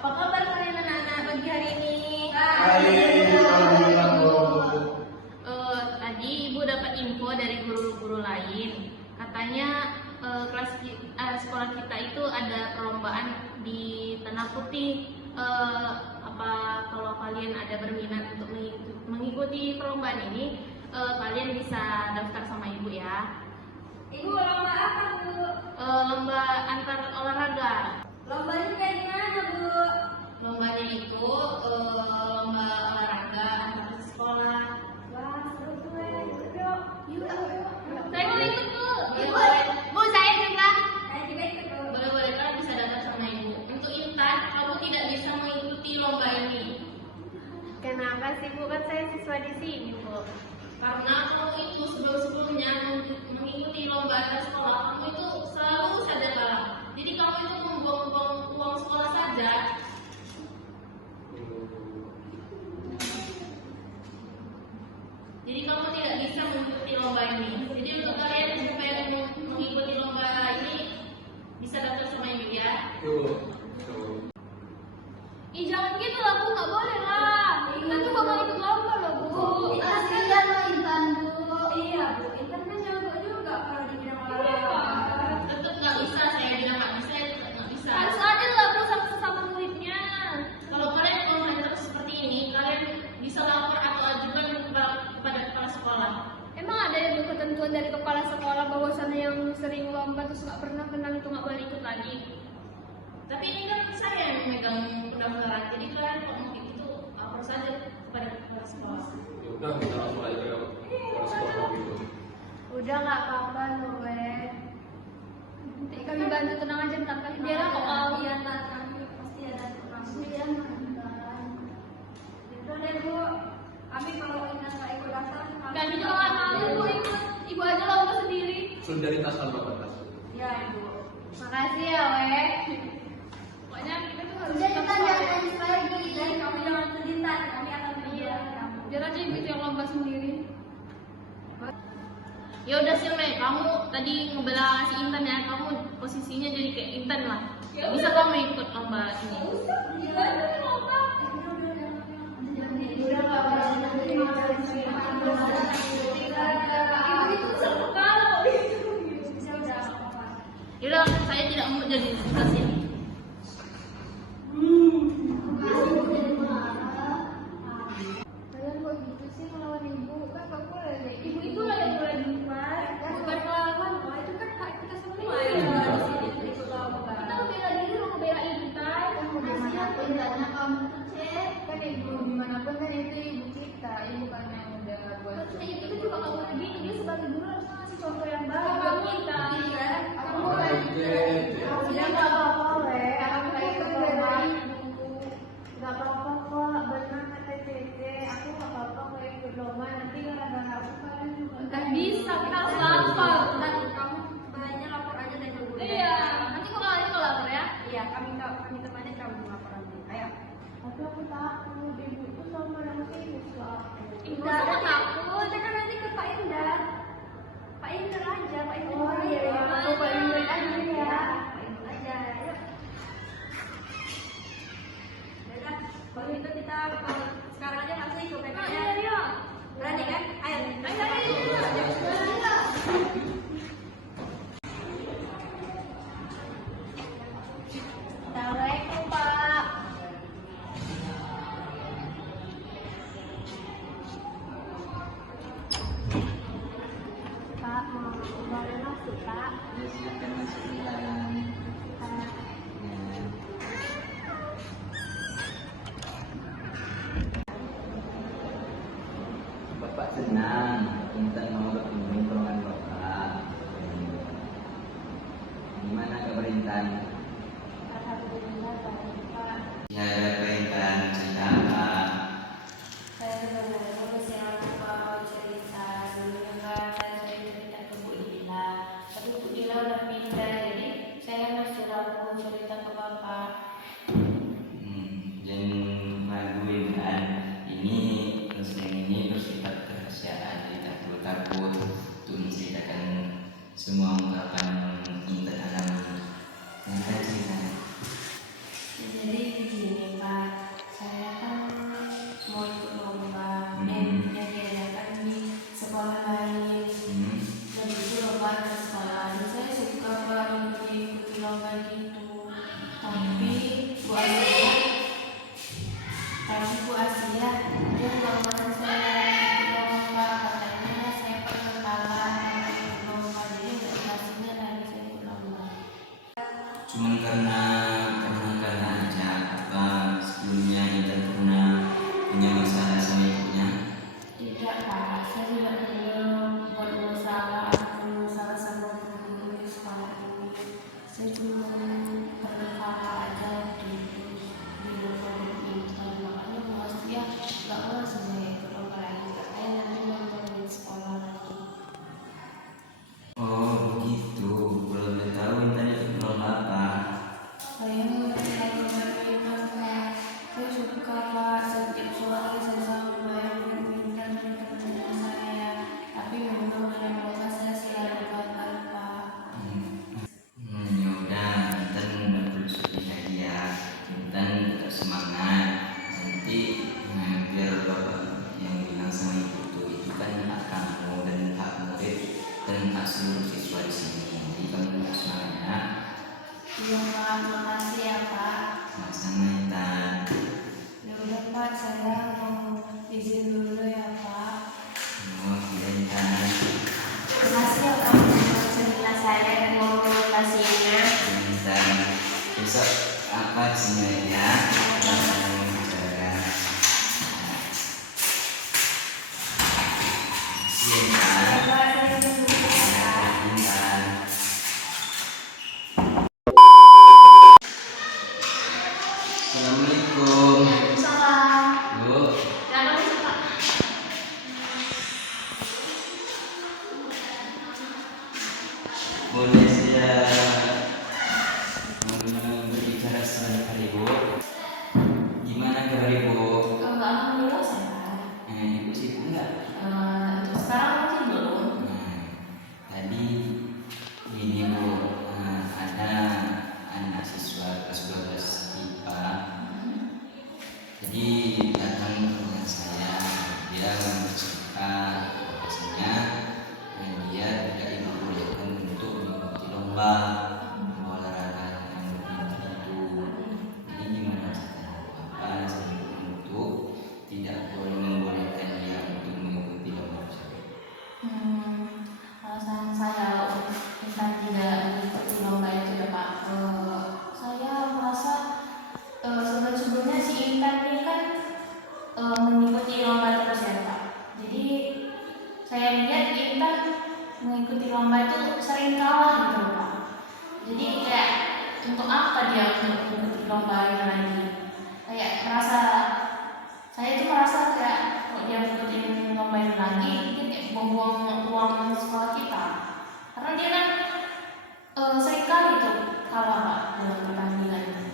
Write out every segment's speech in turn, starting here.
Apa kabar kalian anak-anak pagi hari ini? Baik, alhamdulillah Bu. Tadi Ibu dapat info dari guru-guru lain. Katanya sekolah kita itu ada perlombaan di Tanah Putih. Apa kalau kalian ada berminat untuk mengikuti perlombaan ini, kalian bisa daftar sama Ibu ya. Ibu, lomba apa, Bu? Lomba antar olahraga. Lombanya kayak gimana, Bu? Lombanya itu lomba olahraga antar sekolah. Wah, seru tuh ya. Ikut yuk. Yuk. Saya mau ikut tuh. Bu, saya juga. Saya juga ikut, Bu. Boleh-boleh, kalian bisa datang sama Ibu. Untuk Intan, kamu tidak bisa mengikuti lomba ini. Kenapa sih, Bu? Kan saya siswa di sini, Bu. Karena kamu itu sebelum-sebelumnya mengikuti lomba antar sekolah, kamu itu selalu saja kalah. Jadi kamu itu membuang-buang uang sekolah saja. Jadi kamu tidak bisa mengikuti lomba ini. Jadi untuk kalian supaya mengikuti lomba ini bisa daftar sama Ibu ya. Ih, jangan gitu lah Bu, nggak boleh lah. Kita tuh mau ikut lomba loh Bu. Kasihan loh Intan, Bu. Iya, Bu. Intan kan jago juga kalau di bidang olahraga. Tetap nggak bisa, saya bilang nggak bisa, ya tetap nggak bisa. Harus adil lah, Bu, sama sesama muridnya. Kalau kalian mau terus seperti ini, kalian bisa lapor atau ajukan kepada kepala sekolah. Emang ada yang ketentuan dari kepala sekolah bahwasannya yang sering lomba terus nggak pernah kenal itu nggak boleh ikut lagi? Tapi ini kan saya yang memegang pendaftaran, jadi kalian kalau mau itu lapor saja kepada kepala sekolah. Udah, kita langsung aja ke kepala sekolah gitu. Udah nggak apa-apa, Noe. Nanti kami bantu, tenang aja, ntar kami dia lah kok mau. Iya, ntar kami pasti ada informasi ya, mantan. Itu deh, Bu. Kami kalau Intan nggak ikut daftar, Kami juga nggak mau Bu ikut, Ibu aja lomba sendiri. Solidaritas tanpa batas. Ya, Ibu. Makasih ya, We. Pokoknya kita tuh harus Udah, tetap kita sekolah. jangan nangis lagi. Dan kamu jangan sedih, Tan. Kami akan menjadi kamu. Biar aja Ibu yang lomba sendiri. Ya udah Silme, kamu tadi ngebela si Intan ya, kamu posisinya jadi kayak Intan lah. Bisa kamu ikut lomba ini. Udah nggak boleh nanti Yaudah, saya tidak mau jadi di sini. Kalian kok gitu sih ngelawan ibu? Kan gak boleh deh. Ibu itu lah yang boleh dilipat. Bukan ngelawan, Pak. Itu kan hak kita semua ya. Kita mau bela diri, mau bela Intan. Kan mau dimanapun dana kamu tuh, Cek. Kan ibu dimanapun kan itu ibu kita. Ibu kan yang udah buat. Terus ibu itu juga gak boleh gini. Dia sebagai guru harusnya ngasih contoh yang baik buat kita. Kamu udah gak apa-apa, Le. Aku kayak ikut lomba. Gak apa-apa kok, benar kata Cece. Aku gak apa-apa kalau ikut lomba. Nanti gara-gara aku kalian juga Gak bisa, kita harus lapor. Dan kamu banyak lapor aja dari guru. Iya, nanti kok kalian kalau lapor ya? Iya, kami temannya kamu lapor aja. Ayo. Tapi aku takut, ibu itu sama yang sini aku. Ibu Udah, sama takut. Kan nanti ke Pak Indra. Pak Indra aja, Pak Indra. Oh, iya, iya. Aku Pak Indra aja ya. Pak Indra aja, ayo. Baiklah, kalau gitu kita sekarang aja langsung ikut PKN. Ayo. Berani kan? Ayo. Assalamualaikum, Pak. Pak, boleh masuk, Pak? Ya, silakan masuk di dalam. Bapak senang Intan mau bertemu dengan Bapak. semuanya. Assalamualaikum. Bu, Kenapa sih Pak? boleh saya berbicara sebentar Ibu? Gimana kabar Ibu? Alhamdulillah sehat. Ibu sibuk nggak? Untuk sekarang mungkin belum. Tadi ini Bu, ada anak siswa kelas 12 IPA. Jadi datang ke rumah saya, dia bercerita bahwasanya dia tidak dibolehkan untuk mengikuti lomba olahraga yang badminton itu. Jadi gimana caranya? Apa saya untuk tidak boleh membolehkan dia untuk mengikuti lomba tersebut? Alasan saya untuk kita tidak mengikuti lomba itu ya Pak. Saya merasa sebelumnya si Intan ini kan mengikuti lomba terus ya Pak. Jadi saya lihat Intan mengikuti lomba itu sering kalah gitu loh, Pak. Jadi kayak untuk apa dia untuk mengikuti lomba ini lagi? Kayak saya itu merasa kayak kalau dia mengikuti lomba ini lagi, dia kayak buang-buang uang sekolah kita. Karena dia kan sering kali tuh kalah Pak dalam pertandingan itu.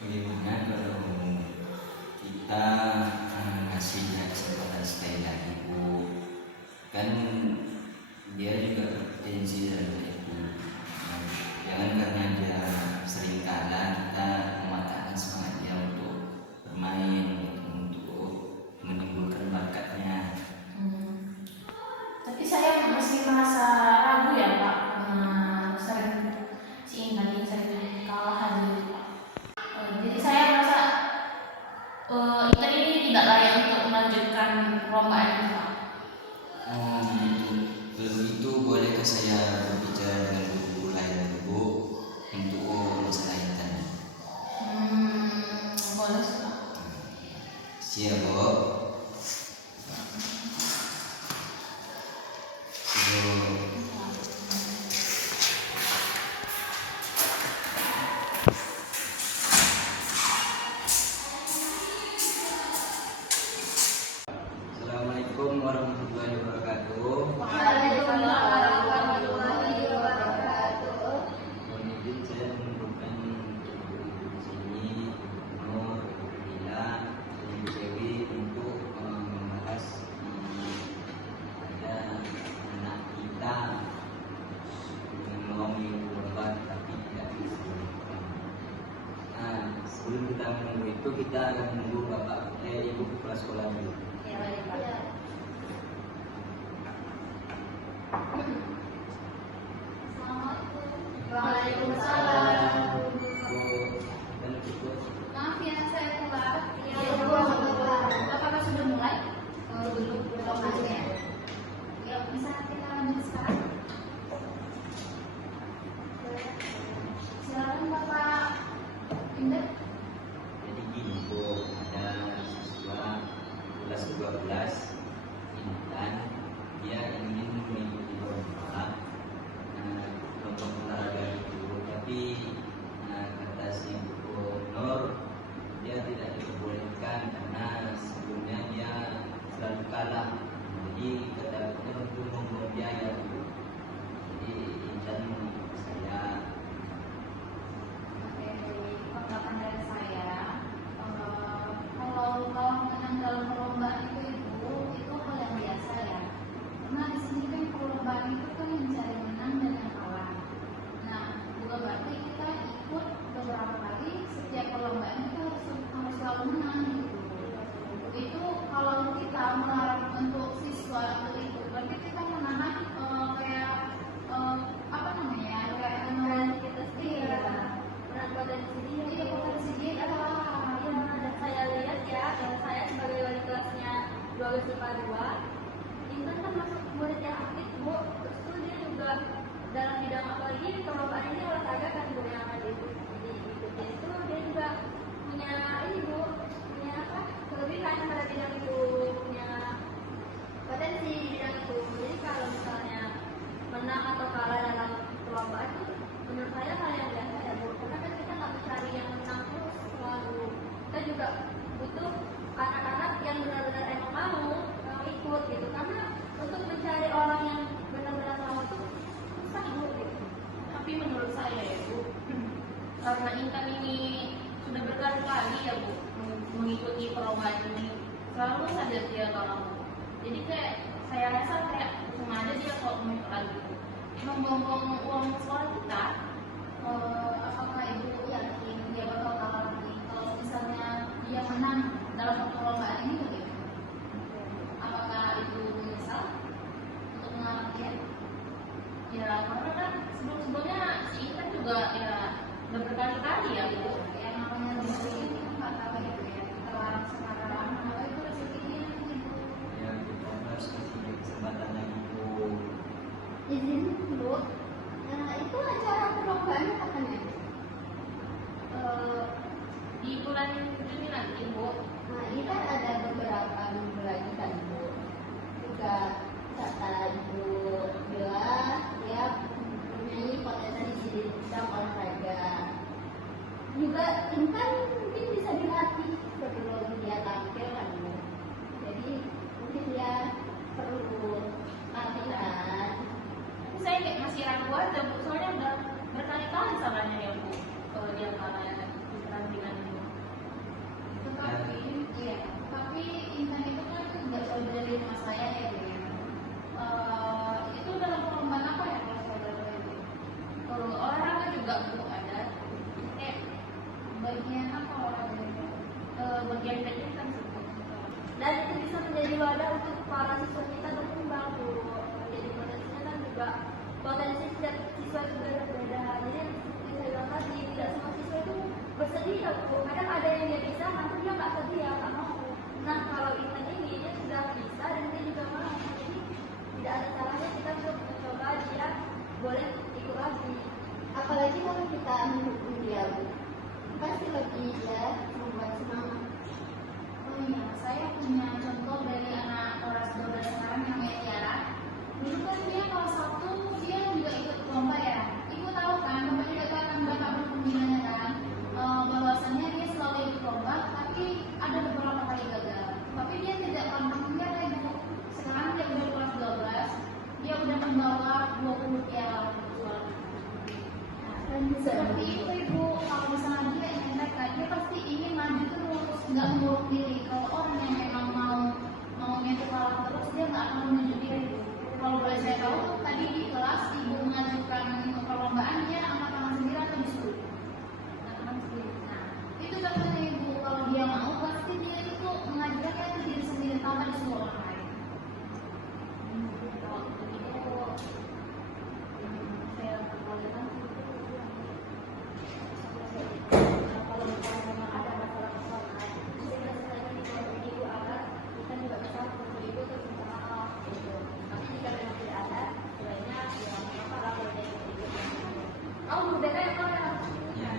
Bagaimana kalau kita ngasih dia kesempatan sekali lagi Bu? Kan dia juga berpotensi dalam itu. Jangan karena dia sering kalah kita mematahkan semangat dia untuk bermain, untuk menimbulkan bakatnya. Tapi saya masih merasa ragu ya Pak, karena sering si Intan ini sering kalah aja gitu Pak. Jadi saya merasa Intan ini tidak layak untuk melanjutkan perlombaan ini Pak. Oh gitu. Kalau begitu bolehkah saya berbicara dengan guru lain Bu untuk masalah Intan? Boleh sih Pak. Siap Bu. Assalamualaikum warahmatullahi wabarakatuh. Waalaikumsalam warahmatullahi wabarakatuh. Mohon izin saya mengumpulkan ibu-ibu di sini, Nur, Bila, dan Ibu Dewi untuk membahas ada anak kita yang mau mengikuti lomba tapi tidak dibolehkan. Nah, sebelum kita menunggu itu kita akan menunggu Ibu kepala sekolah dulu. Ya, baik Pak. Waalaikumsalam. Dan cukup. Maaf ya saya keluar. Iya, Bu, keluar. Apakah sudah mulai? Belum masuk ya. Ya, bisa kita lanjut sekarang. Silakan Bapak Indah. Jadi gini Bu, ada siswa kelas 12 Intan, dia ingin mengikuti lomba olahraga itu, tapi kata si Bu Nur dia tidak diperbolehkan karena sebelumnya dia selalu kalah. Jadi kata Bu Nur untuk membiayai itu. Jadi Intan mengikuti saya. Oke, tanggapan dari saya, kalau menang dalam perlombaan itu juga butuh anak-anak yang benar-benar emang mau ikut gitu, karena untuk mencari orang yang benar-benar mau itu susah Bu gitu. Tapi menurut saya ya Bu, karena Intan ini sudah berkali-kali ya Bu mengikuti perlombaan ini, selalu saja dia tolong. Jadi kayak saya rasa kayak sengaja dia kalau mau ikut lagi membuang uang sekolah kita. Apakah Ibu yakin dia bakal kalah lagi kalau misalnya dia menang dalam perlombaan ini bagaimana? Apakah Ibu menyesal untuk mengalah dia? Ya karena kan sebelumnya si Intan juga ya udah berkali-kali ya Bu. Yang namanya rezeki ini kan nggak tahu gitu ya, terlarang sekarang, kalau itu rezekinya nanti Bu. Ya kita harus kasih kesempatan lagi Bu. Izin Bu, nah itu acara perlombaan kapan ya? Di bulan Juni nanti Bu. Nah ini kan ada beberapa minggu lagi kan Bu, juga kata Ibu bilang dia mempunyai potensi di bidang olahraga, juga Intan mungkin bisa dilatih sebelum dia tampil kan Bu, jadi mungkin dia perlu latihan. Tapi saya kayak masih ragu aja Bu, soalnya udah berkali-kali salahnya ya Bu dia kalah di pertandingan ini. Tetapi, iya, tapi Intan itu kan nggak jauh dari rumah saya ya Bu ya. Itu dalam perlombaan apa ya kalau saudara itu? Olahraga juga Bu ada. Kayak Bagian apa olahraganya? bagian badminton sebut. Dan itu bisa menjadi wadah untuk para siswa kita berkembang Bu. Jadi potensinya kan juga potensi setiap siswa juga berbeda. Jadi yang seperti saya bilang tadi, tidak semua siswa itu bersedia Bu. Kadang ada yang dia bisa, nanti dia nggak sedia, nggak mau. Nah kalau Intan ini dia sudah bisa dan dia juga mau. Jadi tidak ada salahnya kita untuk mencoba dia boleh ikut lagi. Apalagi kalau kita mendukung dia Bu, pasti lebih ya membuat semangat. Oh iya, saya punya contoh dari anak kelas 12 sekarang yang namanya Tiara. Dulu kan dia kelas 1 dia juga ikut lomba ya. Ibu tahu kan, Bapak juga tahu kan Bapak berpembinanya kan, bahwasannya dia selalu ikut lomba, tapi ada beberapa kali gagal. Tapi dia tidak pantang menyerah Ibu. Sekarang dia udah kelas 12, dia udah membawa 20 piala juara. Seperti itu Ibu, kalau misalnya dia ingin mereka, dia pasti ingin maju terus, nggak mengurung diri. Kalau orang yang memang maunya itu kalah terus, dia nggak akan menuju diri. Kalau boleh saya tahu, tadi di kelas Ibu mengajukan perlombaan, dia angkat tangan sendiri atau disuruh? Angkat tangan sendiri. Nah, itu contohnya Ibu, kalau dia mau, pasti dia itu mengajukannya ke diri sendiri tanpa disuruh orang lain. Kalau begitu, saya perbolehkan. Kalau misalnya memang ada masalah kesalahan, bisa selesaikan di keluarga Ibu agar kita juga bisa membantu Ibu untuk minta maaf gitu. Tapi jika memang tidak ada, sebaiknya ya apa lah kalau dari Ibu. Oh, udah kayak apa ya? Ya.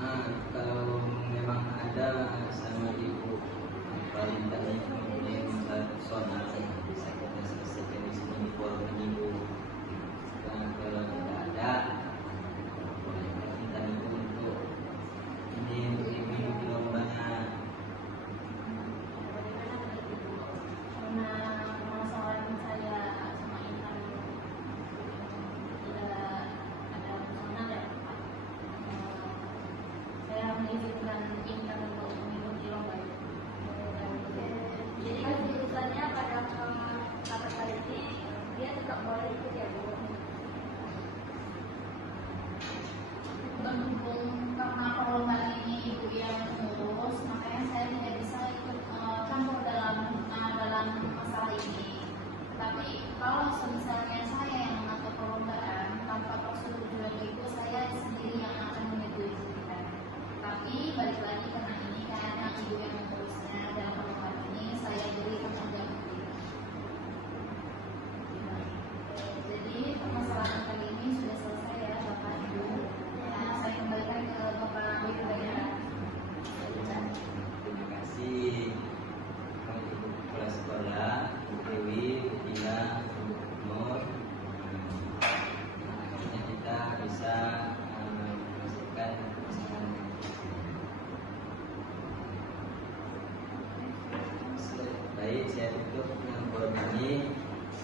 Nah, kalau memang ada sama Ibu paling tadi yang personal bisa kita selesaikan di sini di forum Ibu. Nah, kalau tidak ada, boleh kita Ibu untuk ini untuk Ibu di lombanya. Karena permasalahan saya sama Intan tidak ada personal ya Pak. Saya mengizinkan Intan untuk mengikuti lomba itu. Jadi keputusannya pada kata kali ini dia tetap boleh ikut ya Bu. tutup dengan doa ini.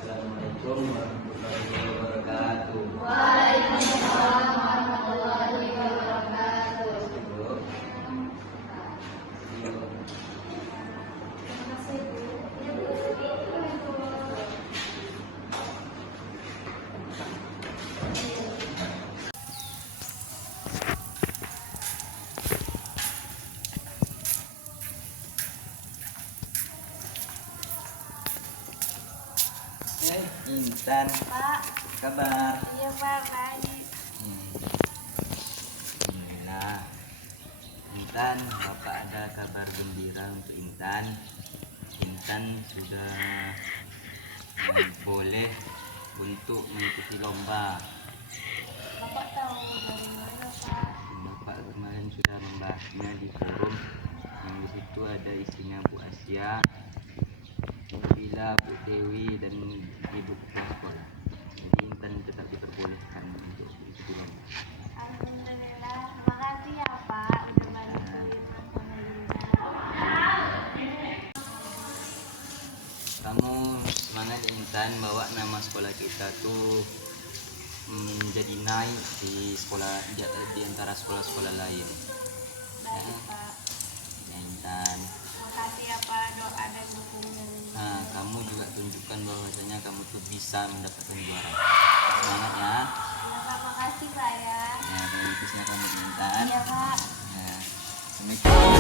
Assalamualaikum warahmatullahi wabarakatuh. Waalaikumsalam warahmatullahi wabarakatuh. Bu. Yuk. Terima kasih, Bu. Ya, Bu. Intan, Pak, kabar? iya Pak, baik. Alhamdulillah. Intan, Bapak ada kabar gembira untuk Intan. Intan sudah boleh untuk mengikuti lomba. Bapak tahu dari mana, Pak? Bapak kemarin sudah membahasnya di forum. Yang di situ ada isinya Bu Asia, Bu Bila, Bu Dewi, dan Ibu Kepala Sekolah. Jadi Intan tetap diperbolehkan untuk ikuti lomba. Alhamdulillah, terima kasih ya Pak udah bantuin Alhamdulillah. Kamu semangat Intan, bawa nama sekolah kita tuh menjadi naik di sekolah di antara sekolah-sekolah lain. Baik Pak, Ya, Intan. makasih ya Pak doa dan dukungan. Nah, kamu juga tunjukkan bahwasanya kamu tuh bisa mendapatkan juara. Semangat ya. Iya Pak, makasih Pak ya. Ya, dari itu kamu Intan. Iya Pak. Ya. Assalamualaikum.